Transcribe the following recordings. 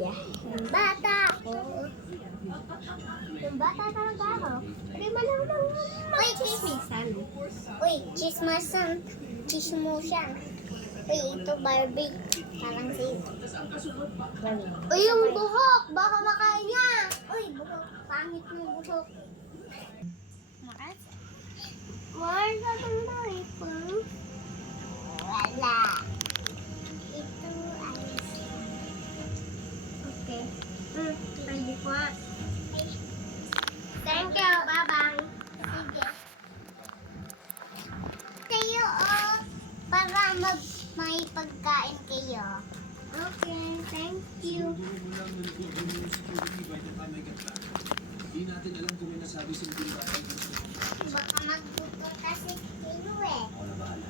Yeah. Yung bata ako. Yung bata talaga ako. Lima lang lang. Uy, chismisan. Uy, chismasan. Chismosan. Uy, ito Barbie. Parang si... Uy, yung buhok. Baka makain niya. Uy, buhok. Pangit ng buhok. Makas? Wala bang po? Wala. May pagkain kayo. Okay, thank you. Hindi natin alam kung may nasabi Pinbayan gusto. Baka magbuto kasi kayo eh. Ako na bahala.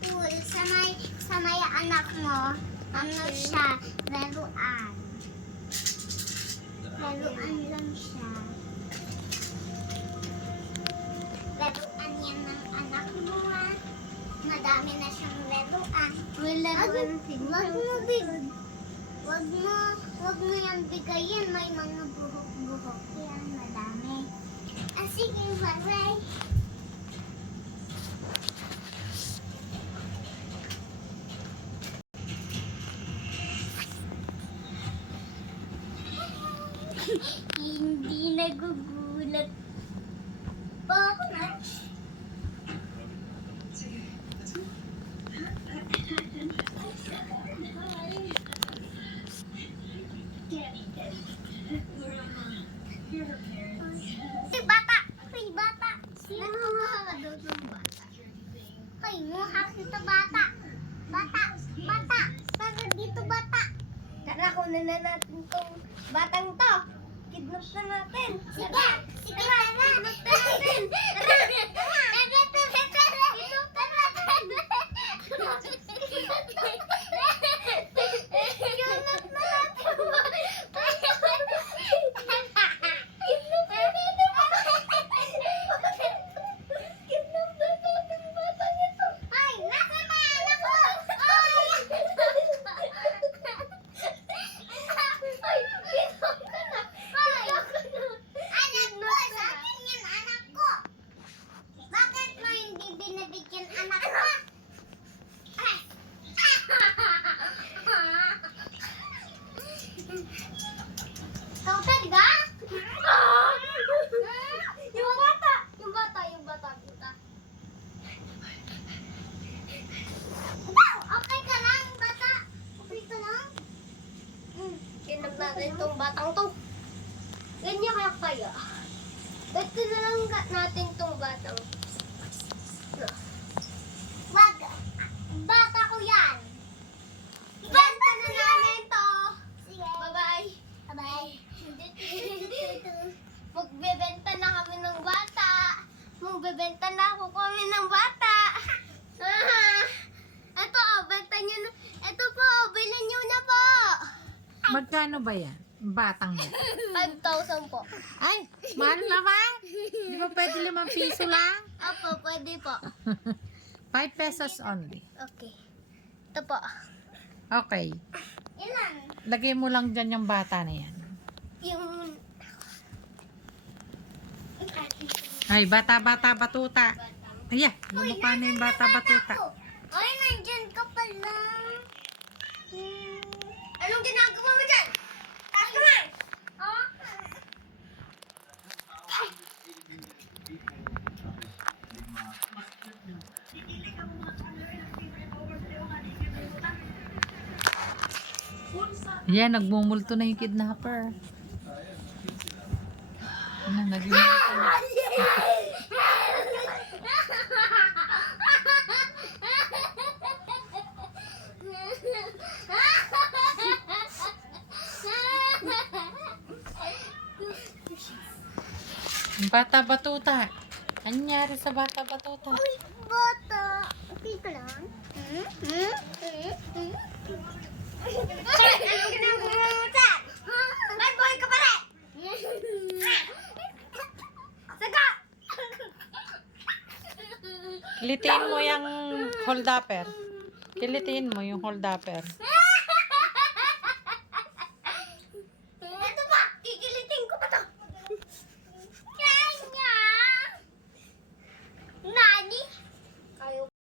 Pool, sa may, sa may anak mo, ano siya. Laruan Madami na siyang laruan. May laruan Wag mo big. Wag mo, wag mo yan bigayin. May mga buhok-buhok yan. Madami. Ah, sige, bye-bye. Hindi nagugulat. Pa ako na. Si bata! Hoy, bata! Nangunguha ka daw ng bata. Hoy, muha kita bata! Bata! Bata! Tara dito bata! Kunan na natin tong batang to. Kidnap na natin. Sige! Sige, tara! Kidnap na natin! Tara! Tara! Tara! Dito, tara! Tara! Kidnap na natin! Kidnap na natin! Kidnap na natin batang ito! Ay! Nasa na anak ko! Ay! Ay! Kidnap ka na! Ay! Anak ko! Sa akin yan, anak ko! Bakit mo hindi binibigyan anak ko? Ay! Ikaw talaga? Yung bata! Yung bata, yung bata, puta. Okay ka lang, bata? Okay ka lang? Kinab natin tong batang to. Ganyan kaya kaya. Ba't na lang natin tong batang? Wag! Bata ko yan! Bata na namin to! Sige. Bye-bye! Bye-bye! Magbebenta na kami ng bata! Magbebenta na ako kami ng bata! Ah, ito, oh, benta nyo na. Ito po, oh, bilhin nyo na po! Magkano ba yan? Batang mo. 5,000 po. Ay, mahal naman. Di ba pwede limang piso lang? Opo, pwede po. 5 pesos only. Okay. Ito po. Okay. Ilan? Lagay mo lang dyan yung bata na yan. Yung... Ay, bata-bata batuta. Aya, lumukha na yung bata-batuta. Ay, nandyan ka pala. Hmm. Anong ginagawa Yan, nagmumulto na yung kidnapper. Ano, nagmumulto na. Bata batuta. Anyari sa bata batuta? Uy, bata. Okay ka lang? Hmm? Hmm? Hmm? Hmm? Anong ginagawa mo dyan? Bad boy ka pa rin! Saga! Kilitiin mo yung holdapper. Kilitiin mo yung holdapper. Ah!